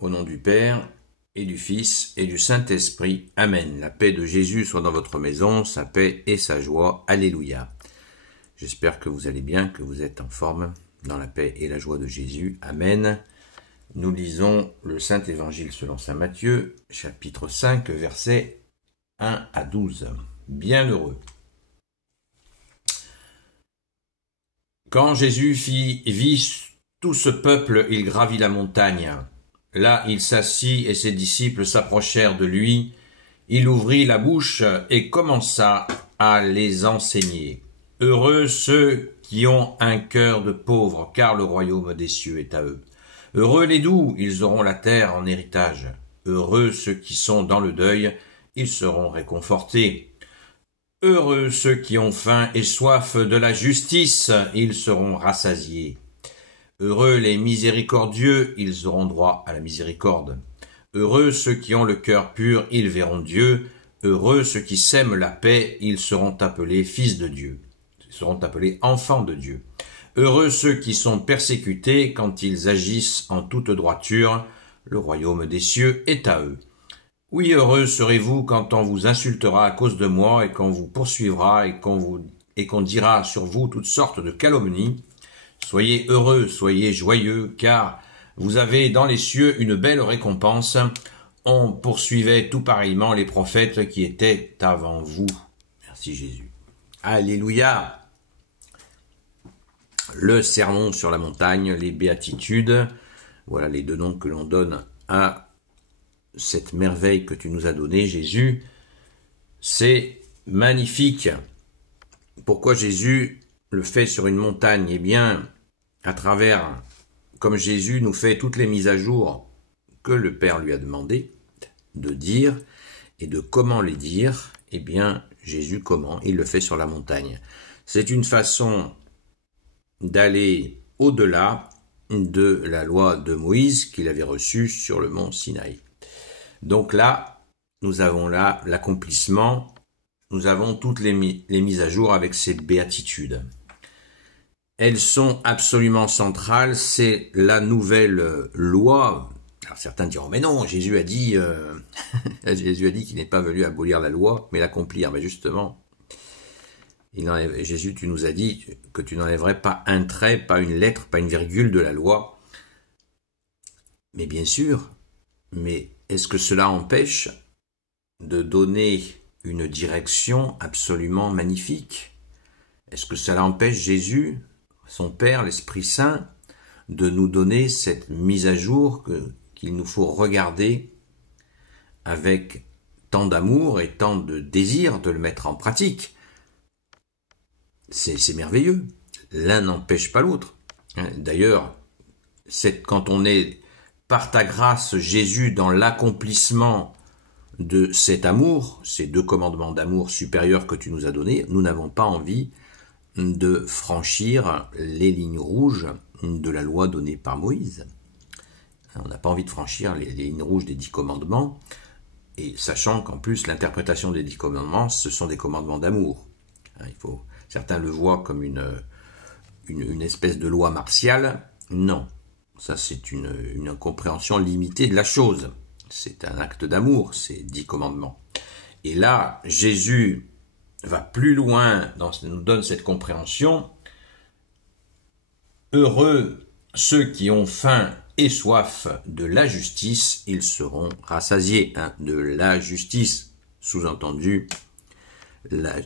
Au nom du Père, et du Fils, et du Saint-Esprit. Amen. La paix de Jésus soit dans votre maison, sa paix et sa joie. Alléluia. J'espère que vous allez bien, que vous êtes en forme dans la paix et la joie de Jésus. Amen. Nous lisons le Saint-Évangile selon saint Matthieu, chapitre 5, versets 1 à 12. Bienheureux. Quand Jésus vit tout ce peuple, il gravit la montagne. Là, il s'assit et ses disciples s'approchèrent de lui. Il ouvrit la bouche et commença à les enseigner. Heureux ceux qui ont un cœur de pauvre, car le royaume des cieux est à eux. Heureux les doux, ils auront la terre en héritage. Heureux ceux qui sont dans le deuil, ils seront réconfortés. Heureux ceux qui ont faim et soif de la justice, ils seront rassasiés. Heureux les miséricordieux, ils auront droit à la miséricorde. Heureux ceux qui ont le cœur pur, ils verront Dieu. Heureux ceux qui sèment la paix, ils seront appelés fils de Dieu. Ils seront appelés enfants de Dieu. Heureux ceux qui sont persécutés quand ils agissent en toute droiture, le royaume des cieux est à eux. Oui, heureux serez-vous quand on vous insultera à cause de moi et qu'on vous poursuivra et qu'on dira sur vous toutes sortes de calomnies. Soyez heureux, soyez joyeux, car vous avez dans les cieux une belle récompense. On poursuivait tout pareillement les prophètes qui étaient avant vous. Merci Jésus. Alléluia. Le sermon sur la montagne, les béatitudes, voilà les deux noms que l'on donne à cette merveille que tu nous as donnée, Jésus. C'est magnifique. Pourquoi Jésus le fait sur une montagne? Eh bien, à travers, comme Jésus nous fait toutes les mises à jour que le Père lui a demandé de dire et de comment les dire, eh bien, Jésus comment? Il le fait sur la montagne. C'est une façon d'aller au-delà de la loi de Moïse qu'il avait reçue sur le mont Sinaï. Donc là, nous avons là l'accomplissement, nous avons toutes les mises à jour avec ces béatitudes. Elles sont absolument centrales, c'est la nouvelle loi. Alors certains diront, mais non, Jésus a dit qu'il n'est pas venu abolir la loi, mais l'accomplir. Mais justement, Jésus, tu nous as dit que tu n'enlèverais pas un trait, pas une lettre, pas une virgule de la loi. Mais bien sûr, mais est-ce que cela empêche de donner une direction absolument magnifique? Est-ce que cela empêche Jésus, son Père, l'Esprit Saint, de nous donner cette mise à jour qu'il nous faut regarder avec tant d'amour et tant de désir de le mettre en pratique? C'est merveilleux. L'un n'empêche pas l'autre. D'ailleurs, quand on est par ta grâce, Jésus, dans l'accomplissement de cet amour, ces deux commandements d'amour supérieurs que tu nous as donnés, nous n'avons pas envie de franchir les lignes rouges de la loi donnée par Moïse. On n'a pas envie de franchir les lignes rouges des 10 commandements, et sachant qu'en plus l'interprétation des 10 commandements, ce sont des commandements d'amour. Certains le voient comme une espèce de loi martiale. Non, ça c'est une incompréhension limitée de la chose. C'est un acte d'amour, ces 10 commandements. Et là, Jésus va plus loin, nous donne cette compréhension. Heureux ceux qui ont faim et soif de la justice, ils seront rassasiés. De la justice, sous-entendu,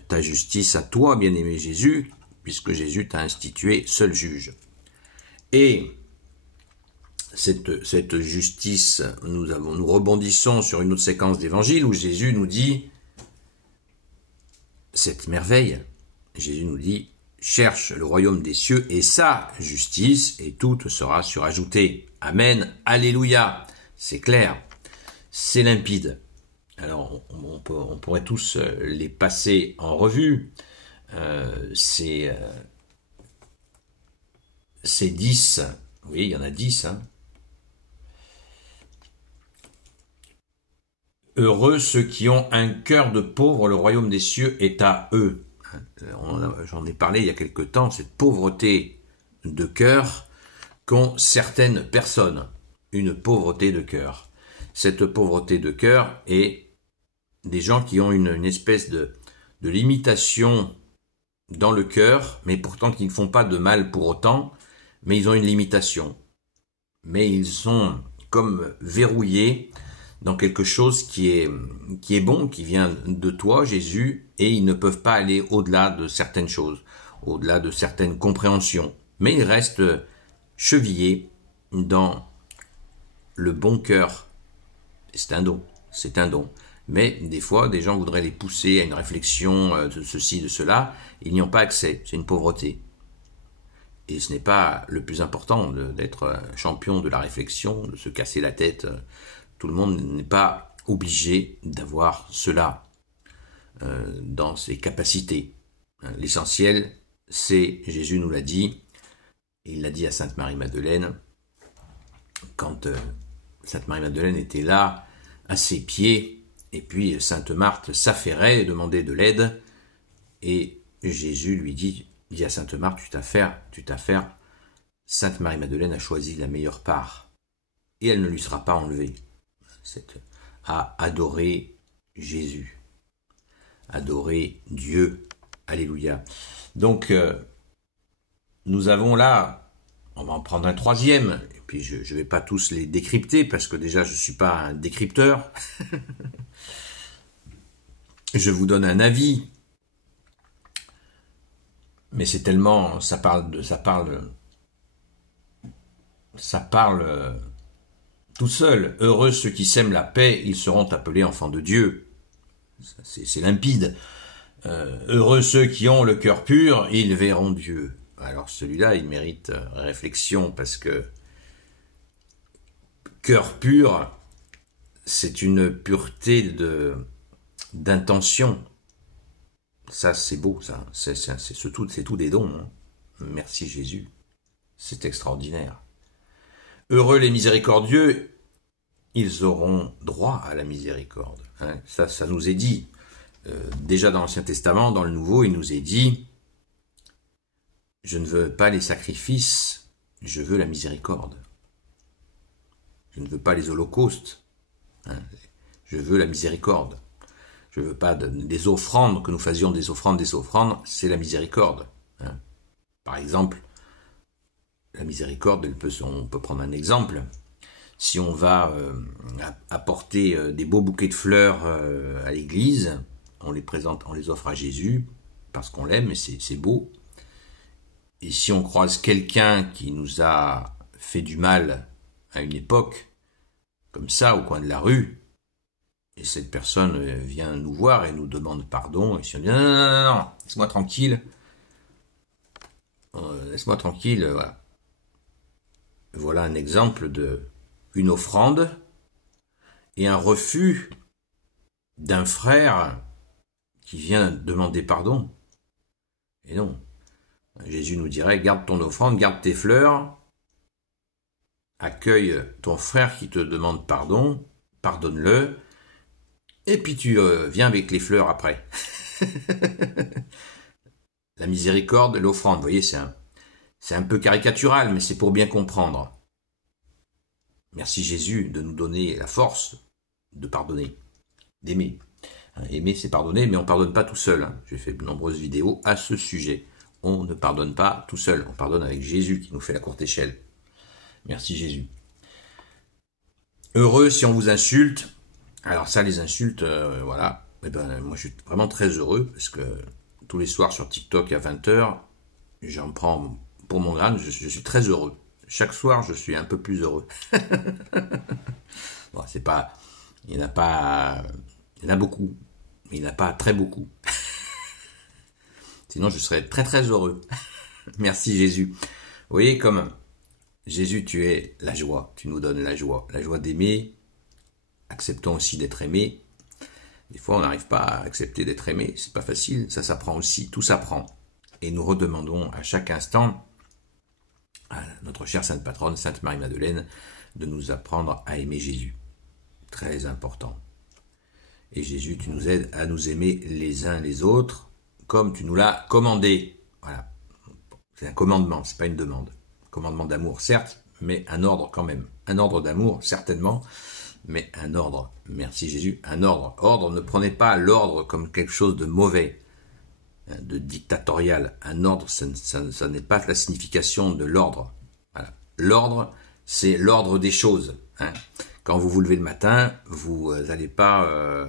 ta justice à toi, bien-aimé Jésus, puisque Jésus t'a institué seul juge. Et cette justice, nous rebondissons sur une autre séquence d'évangile où Jésus nous dit cette merveille. Jésus nous dit, cherche le royaume des cieux et sa justice et tout te sera surajouté. Amen, alléluia. C'est clair, c'est limpide. Alors on pourrait tous les passer en revue. C'est 10, oui, il y en a 10. Heureux ceux qui ont un cœur de pauvre, le royaume des cieux est à eux. J'en ai parlé il y a quelque temps, cette pauvreté de cœur qu'ont certaines personnes. une pauvreté de cœur. Cette pauvreté de cœur est des gens qui ont une espèce de limitation dans le cœur, mais pourtant qui ne font pas de mal pour autant, mais ils ont une limitation. Mais ils sont comme verrouillés dans quelque chose qui est bon, qui vient de toi, Jésus, et ils ne peuvent pas aller au-delà de certaines choses, au-delà de certaines compréhensions. Mais ils restent chevillés dans le bon cœur. C'est un don, c'est un don. Mais des fois, des gens voudraient les pousser à une réflexion de ceci, de cela. Ils n'y ont pas accès, c'est une pauvreté. Et ce n'est pas le plus important d'être champion de la réflexion, de se casser la tête. Tout le monde n'est pas obligé d'avoir cela dans ses capacités. L'essentiel, c'est, Jésus nous l'a dit, et il l'a dit à Sainte Marie-Madeleine, quand Sainte Marie-Madeleine était là, à ses pieds, et puis Sainte Marthe s'affairait et demandait de l'aide, et Jésus lui dit à Sainte Marthe, tu t'affaires, Sainte Marie-Madeleine a choisi la meilleure part, et elle ne lui sera pas enlevée. C'est à adorer Jésus, adorer Dieu, alléluia. Donc, nous avons là, on va en prendre un troisième, et puis je ne vais pas tous les décrypter, parce que déjà je ne suis pas un décrypteur. Je vous donne un avis, mais c'est tellement, ça parle tout seul. Heureux ceux qui sèment la paix, ils seront appelés enfants de Dieu. C'est limpide. Heureux ceux qui ont le cœur pur, ils verront Dieu. Alors celui-là, il mérite réflexion, parce que cœur pur, c'est une pureté d'intention. Ça, c'est beau, ça. C'est tout des dons. Hein. Merci Jésus. C'est extraordinaire. Heureux les miséricordieux, ils auront droit à la miséricorde. Hein. Ça nous est dit. Déjà dans l'Ancien Testament, dans le Nouveau, il nous est dit « Je ne veux pas les sacrifices, je veux la miséricorde. Je ne veux pas les holocaustes, hein. Je veux la miséricorde. Je ne veux pas des offrandes, que nous faisions des offrandes, c'est la miséricorde. Hein. Par exemple, la miséricorde, on peut prendre un exemple. Si on va apporter des beaux bouquets de fleurs à l'église, on les offre à Jésus parce qu'on l'aime et c'est beau. Et si on croise quelqu'un qui nous a fait du mal à une époque, comme ça, au coin de la rue, et cette personne vient nous voir et nous demande pardon, et si on dit non, laisse-moi tranquille, voilà. Voilà un exemple d'une offrande et un refus d'un frère qui vient demander pardon. Et non. Jésus nous dirait, garde ton offrande, garde tes fleurs, accueille ton frère qui te demande pardon, pardonne-le, et puis tu viens avec les fleurs après. La miséricorde, l'offrande, vous voyez, c'est un peu caricatural, mais c'est pour bien comprendre. Merci Jésus de nous donner la force de pardonner, d'aimer. Aimer, c'est pardonner, mais on ne pardonne pas tout seul. J'ai fait de nombreuses vidéos à ce sujet. On ne pardonne pas tout seul, on pardonne avec Jésus qui nous fait la courte échelle. Merci Jésus. Heureux si on vous insulte. Alors ça, les insultes, voilà. Eh ben, moi, je suis vraiment très heureux parce que tous les soirs sur TikTok à 20h, j'en prends pour mon grade, je suis très heureux. Chaque soir, je suis un peu plus heureux. Bon, c'est pas, il y en a beaucoup, mais il n'y en a pas très beaucoup. Sinon, je serais très très heureux. Merci Jésus. Vous voyez, comme Jésus, tu es la joie, tu nous donnes la joie d'aimer. Acceptons aussi d'être aimé. Des fois, on n'arrive pas à accepter d'être aimé, c'est pas facile, ça s'apprend aussi, tout s'apprend. Et nous redemandons à chaque instant à notre chère Sainte Patronne, Sainte Marie-Madeleine, de nous apprendre à aimer Jésus. Très important. Et Jésus, tu nous aides à nous aimer les uns les autres, comme tu nous l'as commandé. Voilà. C'est un commandement, c'est pas une demande. Commandement d'amour, certes, mais un ordre quand même. un ordre d'amour, certainement, mais un ordre, merci Jésus, un ordre. Ordre, ne prenez pas l'ordre comme quelque chose de mauvais, de dictatorial. Un ordre, ça n'est pas la signification de l'ordre. Voilà. L'ordre, c'est l'ordre des choses. Quand vous vous levez le matin, vous n'allez pas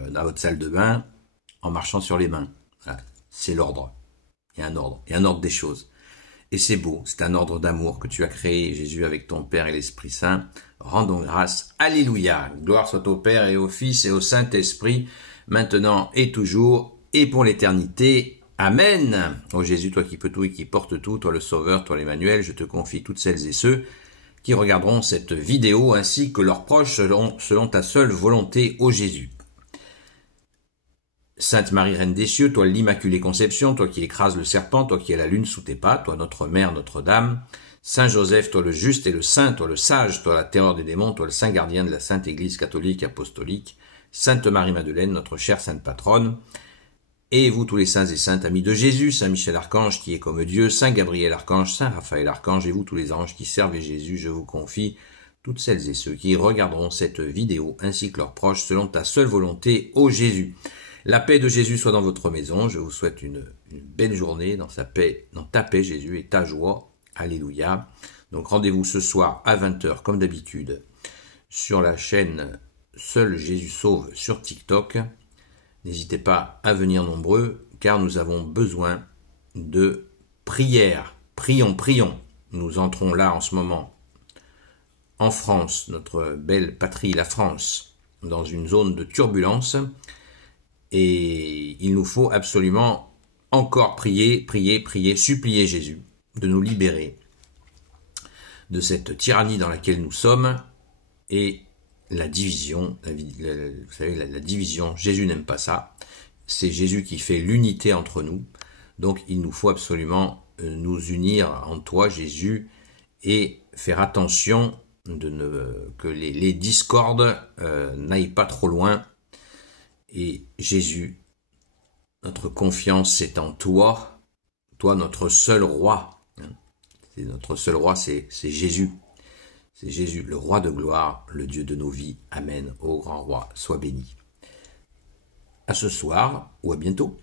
dans votre salle de bain en marchant sur les mains. Voilà. C'est l'ordre. Il y a un ordre. Il y a un ordre des choses. Et c'est beau, c'est un ordre d'amour que tu as créé, Jésus, avec ton Père et l'Esprit Saint. Rendons grâce. Alléluia. Gloire soit au Père et au Fils et au Saint-Esprit, maintenant et toujours, et pour l'éternité. Amen. Ô Jésus, toi qui peux tout et qui portes tout, toi le Sauveur, toi l'Emmanuel, je te confie toutes celles et ceux qui regarderont cette vidéo, ainsi que leurs proches, selon ta seule volonté, ô Jésus. Sainte Marie, Reine des cieux, toi l'Immaculée Conception, toi qui écrases le serpent, toi qui as la lune sous tes pas, toi notre Mère, Notre-Dame, Saint Joseph, toi le juste et le saint, toi le sage, toi la terreur des démons, toi le saint gardien de la Sainte Église catholique apostolique, Sainte Marie-Madeleine, notre chère Sainte Patronne, et vous tous les saints et saintes amis de Jésus, Saint Michel Archange qui est comme Dieu, Saint Gabriel Archange, Saint Raphaël Archange, et vous tous les anges qui servez Jésus, je vous confie toutes celles et ceux qui regarderont cette vidéo, ainsi que leurs proches, selon ta seule volonté, ô Jésus. La paix de Jésus soit dans votre maison. Je vous souhaite une belle journée dans sa paix, dans ta paix Jésus et ta joie. Alléluia. Donc rendez-vous ce soir à 20h comme d'habitude sur la chaîne Seul Jésus Sauve sur TikTok. N'hésitez pas à venir nombreux car nous avons besoin de prières. Prions, prions. Nous entrons là en ce moment en France, notre belle patrie, la France, dans une zone de turbulence. Et il nous faut absolument encore prier, supplier Jésus de nous libérer de cette tyrannie dans laquelle nous sommes et la division. Vous savez, la division, Jésus n'aime pas ça. C'est Jésus qui fait l'unité entre nous. Donc il nous faut absolument nous unir en toi, Jésus, et faire attention que les discordes n'aillent pas trop loin. Et Jésus, notre confiance c'est en toi, toi notre seul roi. C'est notre seul roi, c'est Jésus. C'est Jésus, le roi de gloire, le Dieu de nos vies. Amen. Ô grand roi, sois béni. À ce soir ou à bientôt.